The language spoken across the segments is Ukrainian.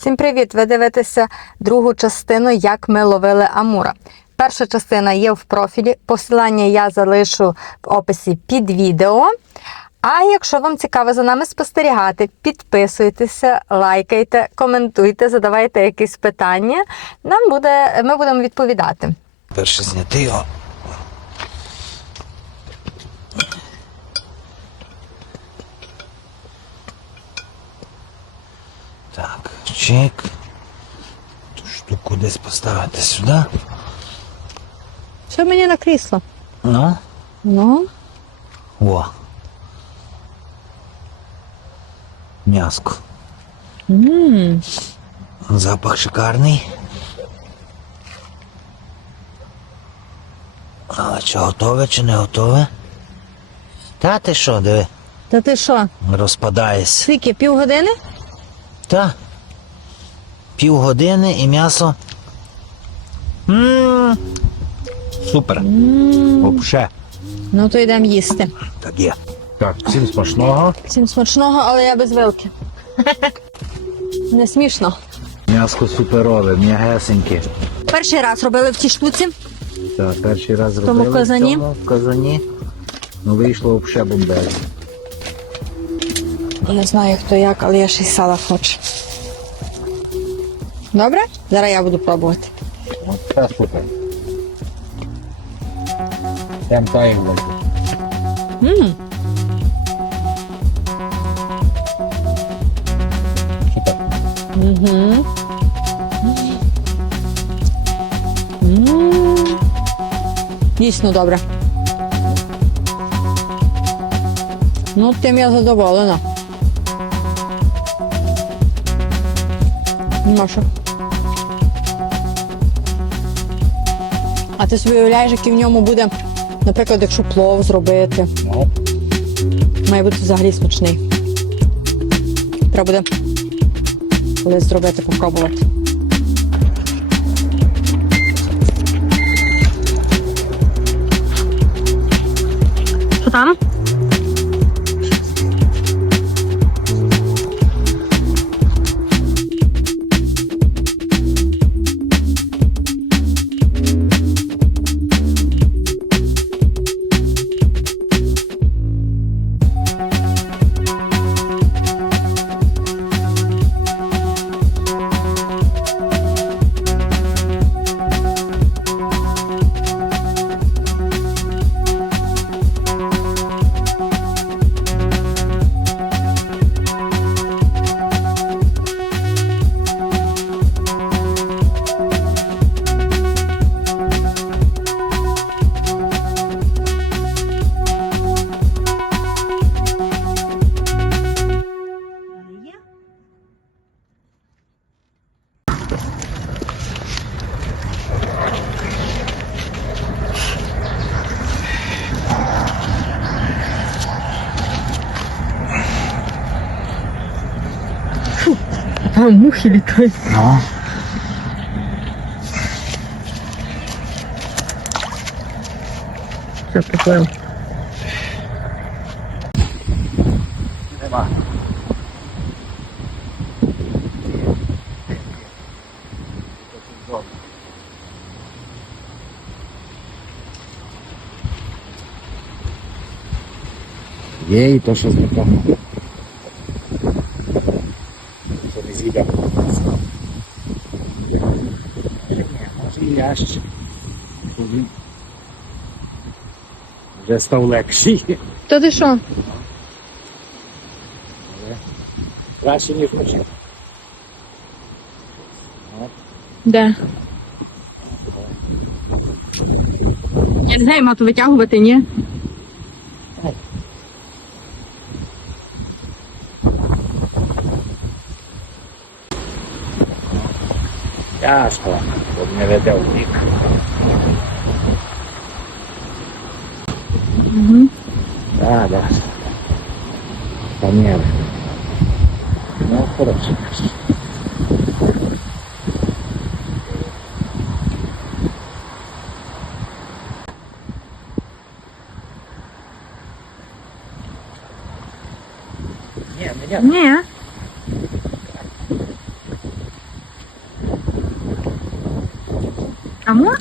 Всім привіт! Ви дивитеся другу частину, як ми ловили Амура. Перша частина є в профілі. Посилання я залишу в описі під відео. А якщо вам цікаво за нами спостерігати, підписуйтеся, лайкайте, коментуйте, задавайте якісь питання. Нам буде, ми будемо відповідати. Перше зняти його. Так, чек. Ту штуку десь поставити сюди. Що мені на крісло? Ну, Ну, о. М'яско. м Запах шикарний. Але чи готове, чи не готове? Та ти що, диви, та ти що? розпадаєшся. Скільки? Півгодини? Та. Півгодини і м'ясо. м Супер. Вообще. Ну то йдемо їсти. Так є. Так, всім смачного. Всім смачного, але я без вилки. Не смішно. М'яско суперове, м'ягесеньке. Перший раз робили в цій штуці. Так, перший раз тому зробили казані? в цьому в казані. Ну вийшло взагалі бомбезно. Не знаю хто як, але я ще й сала хочу. Добре? Зараз я буду пробувати. Це супер. Прям таємо. Мм. Супер. Угу. Дійсно добре. Ну, тим я задоволена. Нема ти собі уявляєш, який в ньому буде, наприклад, якщо плов зробити. Ну, Має бути взагалі смачний. Треба буде колись зробити, попробувати. Що там? А, мухи літають. ну. Все, приходимо. Нема. Є і то, що знакомо. Це і ящик. Він Вже став легший. Та ти що? Краще, ніж вночі. Де? Я не знаю, мату витягувати, ні? Тяжко, бо не веде в бік. Угу. Так, так. Понятно. Ну, хорошо. à moi?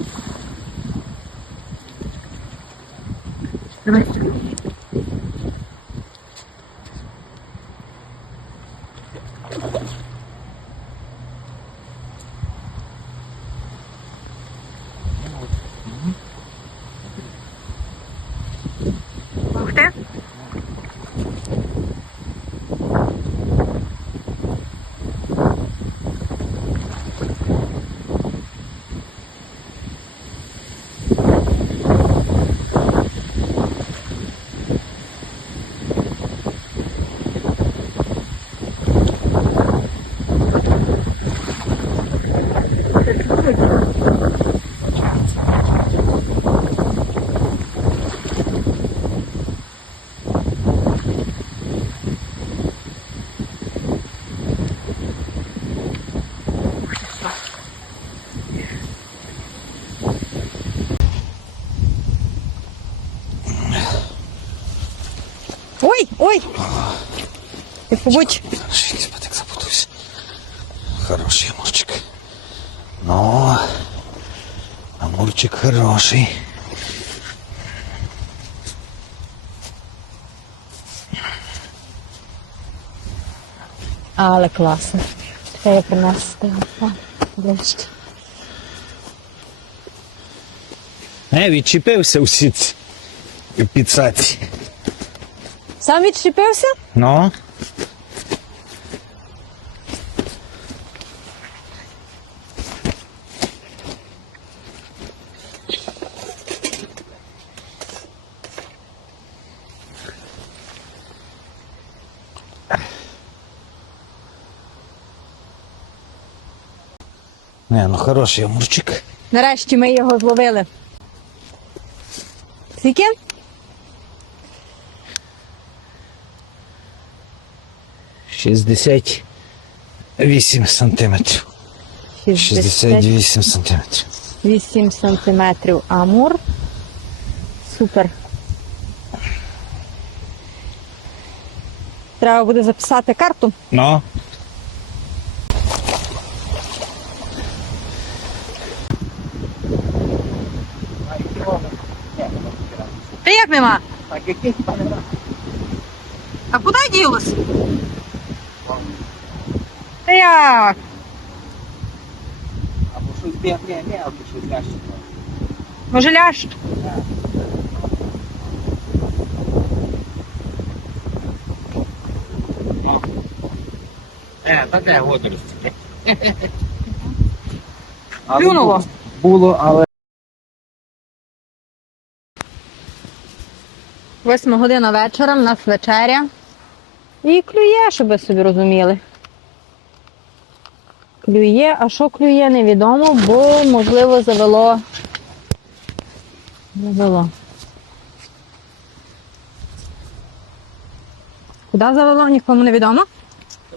Ой, ой! Ти побудь. Тебе так запутався. Хороший амурчик. Ну, амурчик хороший. Але класно. Чекай, я принесу телефон. Ближче. Не, відчепився у сітці. У підсадці. Сам відчепився? Ну? Не, ну хороший амурчик. Нарешті ми його зловили. Скільки? Шістдесят вісім сантиметрів. 68 сантиметрів. 8 сантиметрів амур. Супер. Треба буде записати карту. Ну? Ти як нема? А куди ділося? Як? Або щось не, не, не, або щось ляще. Може ляж? Е, та де водорості. Плюнуло. Було, але Восьма година вечора, в нас вечеря. І клює, щоб ви собі розуміли. Клює, а що клює, невідомо, бо, можливо, завело. Завело. Куди завело, нікому не відомо.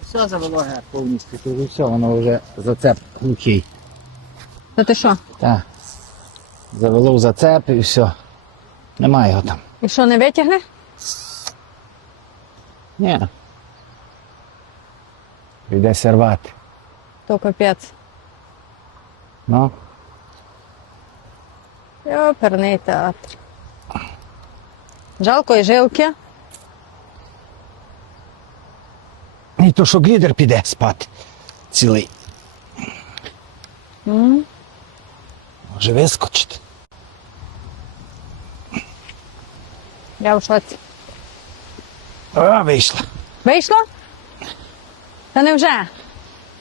все завело повністю. То вже все, воно вже зацеп глухий. Та ти що? Так. Завело в зацеп і все. Немає його там. І що, не витягне? Ні. Йде рвати. То капець. Ну, Оперний театр. Жалко і жилки. і то, що глідер піде спати. Цілий. М. Може вискочити. Я в шоці. А, вийшла. Вийшло? Та не вже.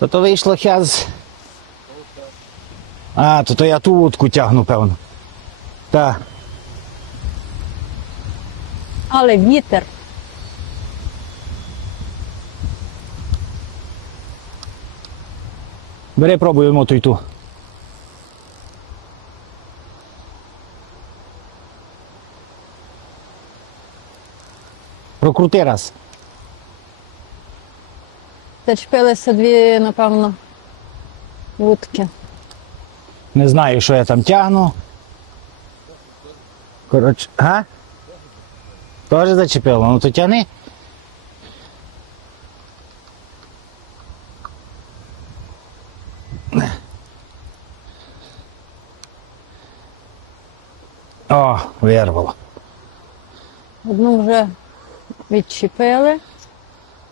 То то вийшло хяз. А, то то я ту утку тягну, певно. Так. Але вітер. Бери, пробуємо ту й ту. Прокрути раз. Зачепилися дві, напевно, вудки. Не знаю, що я там тягну. Коротше, га? Теж зачепило, ну то тягни. О, вирвало. Одну вже відчепили,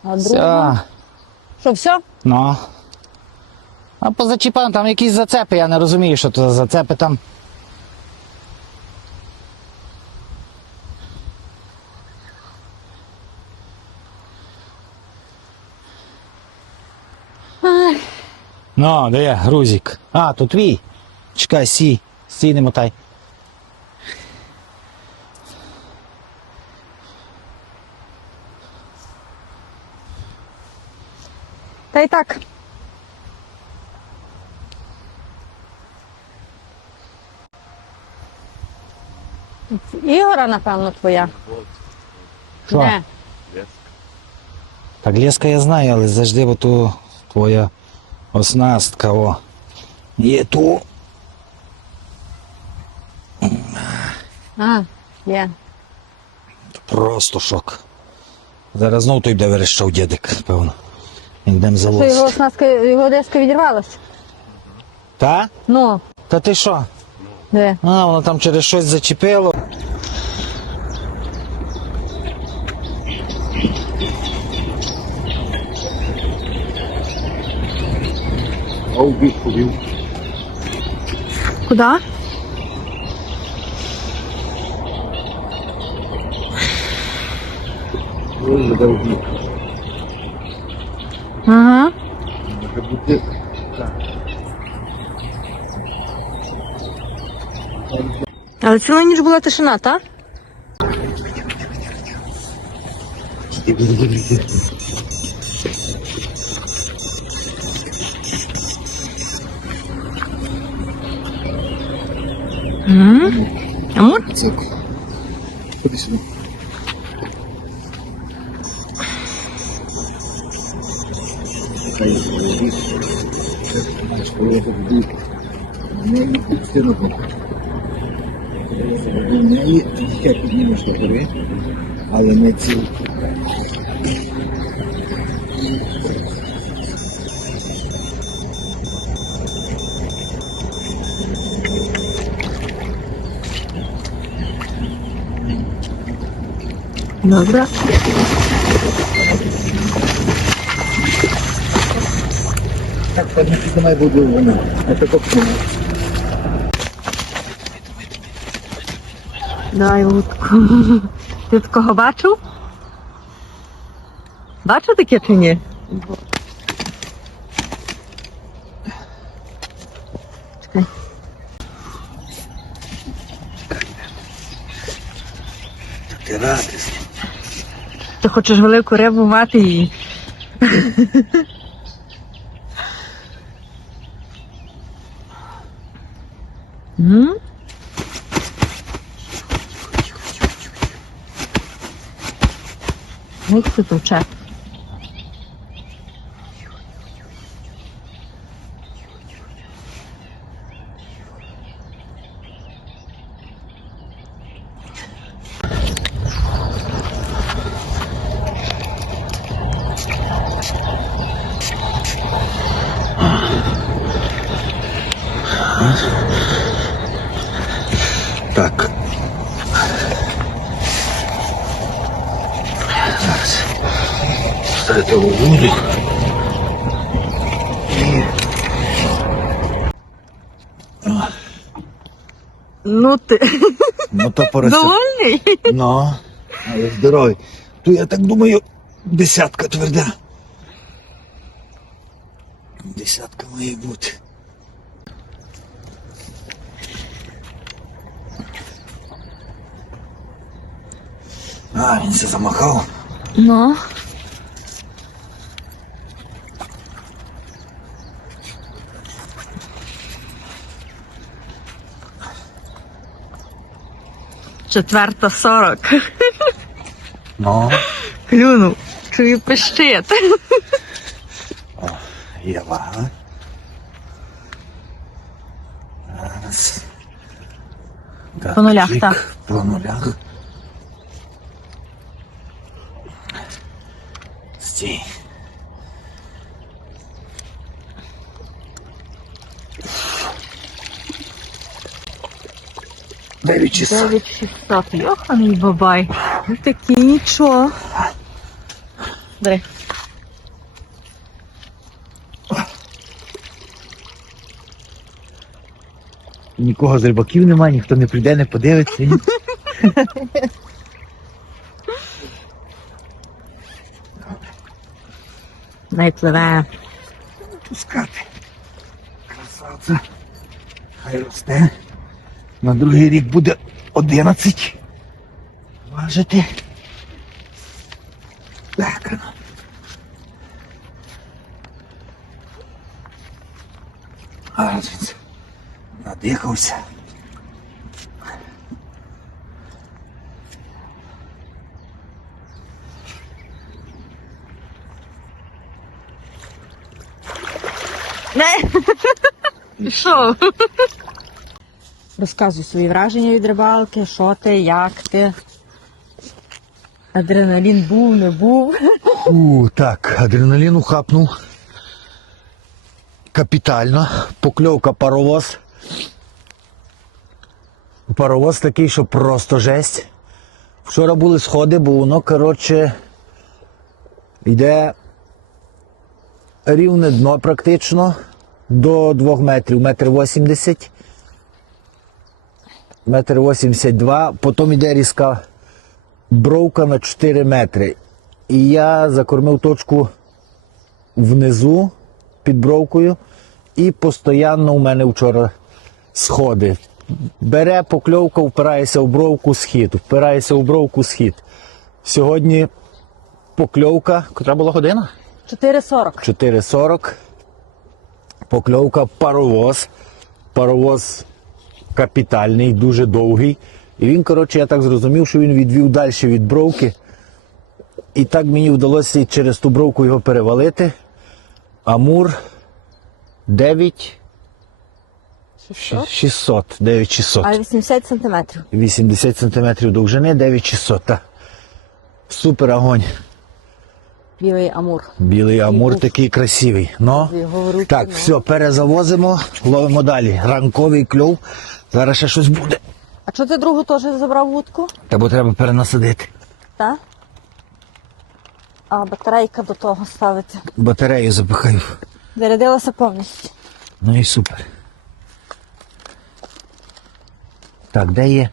а другу. Все. Що, все? Ну. А позачіпав, там якісь зацепи, я не розумію, що то за зацепи там. Ну, де я, грузик. А, то твій. Чекай, сій. Сій не мотай. Та й так. Ігора, напевно, твоя. Що? Не. Так, леска я знаю, але завжди бо то твоя оснастка, о. Є ту. А, є. Просто шок. Зараз знов той буде верещав дідик, певно. Йдемо за Що його лось. оснастка, його диска відірвалась? Та? Ну, Та ти що? де? А, воно там через щось зачепило. А у бік ходив. Куди? Ой, де у бік. Ага. Може бути. Але цілу ніч була тишина, так? Іди, іди, іди. Амур? Це. Ходи сюди. В неї тільки піднімеш але не цілу. Добре. Так, не піднімай буде вона. А так Дай утку. Ти такого бачив? Бачив таке чи ні? Чекай. ти радість. Ти хочеш велику рибу мати і. М? Як тут товче? Ну ти Ну то порося. довольний? Ну, але здоровий. То я так думаю, десятка тверда. Десятка має бути. А, він се замахав. Ну. Четверта сорок. Ну, Клюнув. Чую пищит. є вага. Раз. По нулях, так. По нулях. 9600. 9600. Йоханий бабай. Ну такі нічого. Бери. Нікого з рибаків немає, ніхто не прийде, не подивиться. ні? Найпливе. Пускати. Красавця. Хай росте. На другий рік буде 11. Важити. Так. ну. А, він надихався. Розказуй свої враження від рибалки, що ти, як ти. Адреналін був, не був. У, так, адреналіну хапнув. Капітально. Покльовка паровоз. Паровоз такий, що просто жесть. Вчора були сходи, бо воно, коротше, йде рівне дно практично до 2 метрів, метр 80. Метр 82, потім йде різка бровка на 4 метри. І я закормив точку внизу під бровкою. І постійно у мене вчора сходи. Бере покльовка, впирається в бровку схід, впирається в бровку схід. Сьогодні покльовка, котра була година? 4,40. 4.40. Покльовка паровоз. Паровоз капітальний, дуже довгий. І він, коротше, я так зрозумів, що він відвів далі від бровки. І так мені вдалося через ту бровку його перевалити. Амур 9 600. 9600. А 80 сантиметрів. 80 см довжини, 9600. Супер огонь. Білий амур. Білий амур такий красивий. Ну, в руки, так, ну. все, перезавозимо, ловимо далі. Ранковий кльов. Зараз ще щось буде. А чого ти другу теж забрав вудку? Та бо треба перенасадити. Так? А батарейка до того ставиться. Батарею запихаю. Зарядилася повністю. Ну і супер. Так, де є?